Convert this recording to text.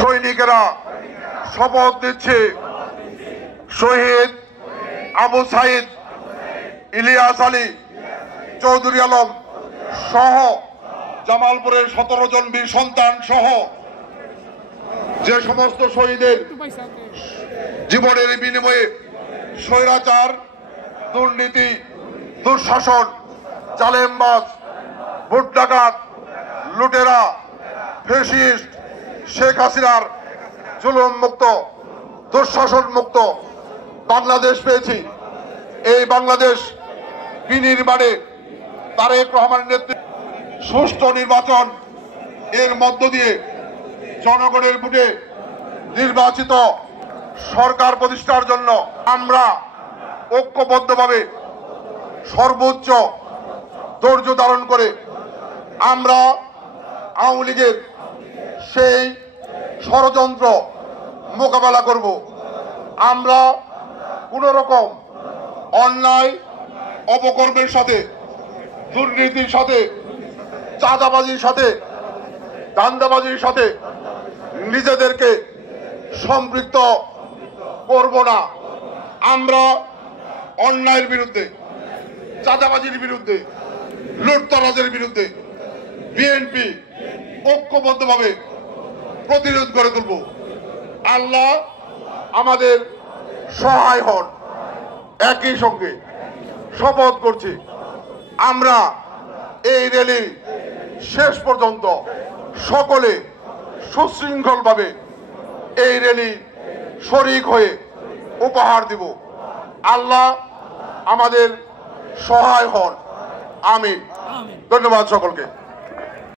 সৈনিকেরা শপথ দিচ্ছে শহীদ আবু সাইদ ইলিয়াস আলী চৌধুরী আলম সহ জামালপুরের 17 জন বীর সন্তান সহ যে সমস্ত শহীদের জীবনের বিনিময়ে স্বৈরাচার, দুর্নীতি, দুঃশাসন, জালেমবাজ, ভোট ডাকাত, লুটেরা, ফ্যাসিস্ট, শেখ হাসিনার জুলুম মুক্ত, দুঃশাসন মুক্ত বাংলাদেশ পেয়েছি। এই বাংলাদেশ বিনির্মাণে তারেক রহমানের নেতৃত্বে সুষ্ঠু নির্বাচন এর মধ্য দিয়ে জনগণের ভোটে নির্বাচিত সরকার প্রতিষ্ঠার জন্য আমরা ঐক্যবদ্ধভাবে সর্বোচ্চ ধৈর্য ধারণ করে আমরা আওয়ামী লীগের সেই ষড়যন্ত্র মোকাবেলা করব। আমরা কোন রকম অন্যায় অপকর্মের সাথে, দুর্নীতির সাথে, চাঁদাবাজির সাথে, ধান্দাবাজির সাথে নিজেদেরকে সম্পৃক্ত করব না। আমরা অন্যায়ের বিরুদ্ধে, চাঁদাবাজির বিরুদ্ধে, লুটতরাজের বিরুদ্ধে বিএনপি ঐক্যবদ্ধভাবে প্রতিরোধ করে তুলব। আল্লাহ আমাদের সহায় হন। একই সঙ্গে শপথ করছি আমরা এই র্যালি শেষ পর্যন্ত সকলে সুশৃঙ্খলভাবে এই র্যালি শরীক হয়ে উপহার দিব। আল্লাহ আমাদের সহায় হন। আমিন। ধন্যবাদ সকলকে।